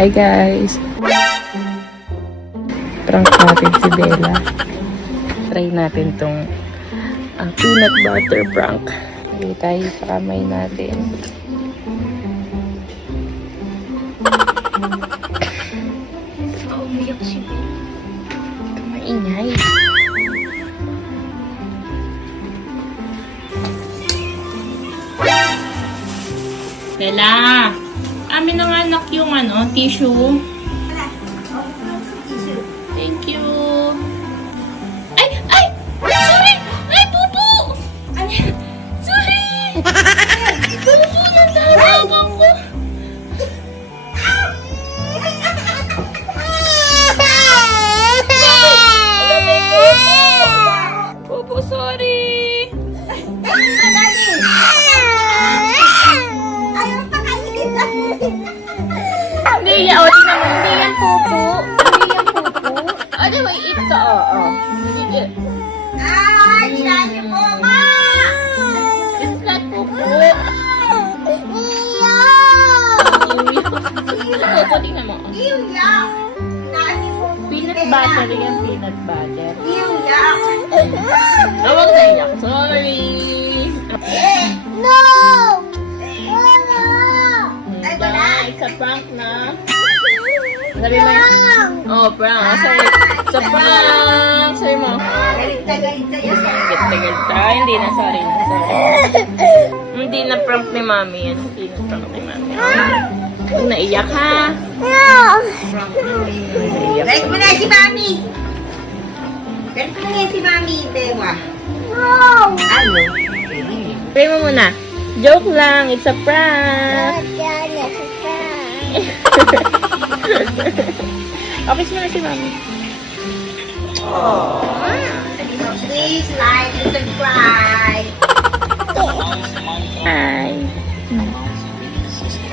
Hi guys! Prank natin si Bella. Try natin tong peanut butter prank. Lagay tayo sa kamay natin. Umiyak si Bella. Maingay. Bella! Amin na nga anak yung tissue. Thank you. Ay! Ay! Sorry! Ay, bubo! Ano? Sorry! Bubo! Nandaragan ko! Alam mo yung bubo! Bubo, sorry! Hindi yan. O, tingnan mo. Hindi yan pupo. Hindi yan pupo. O, di ba, eat ka. O. Sige. It's not pupo. Pupo, tingnan mo. Peanut butter yan, peanut butter. Huwag na iyak. Sorry. Guys, sa prank na. Sabi mo, oh, prank. Sa prank. Sabi mo. Galit ka. Hindi na, sorry na, sorry. Hindi na prank ni mami yan. Hindi na prank ni mami. Huwag naiyak, ha? Prank na. Naiyak. Like mo na si Mami. Ganito mo na si Mami, Bewa. Ano? Pray mo muna. Joke lang. It's a prank. Kapis mo na si mami. Please like and subscribe.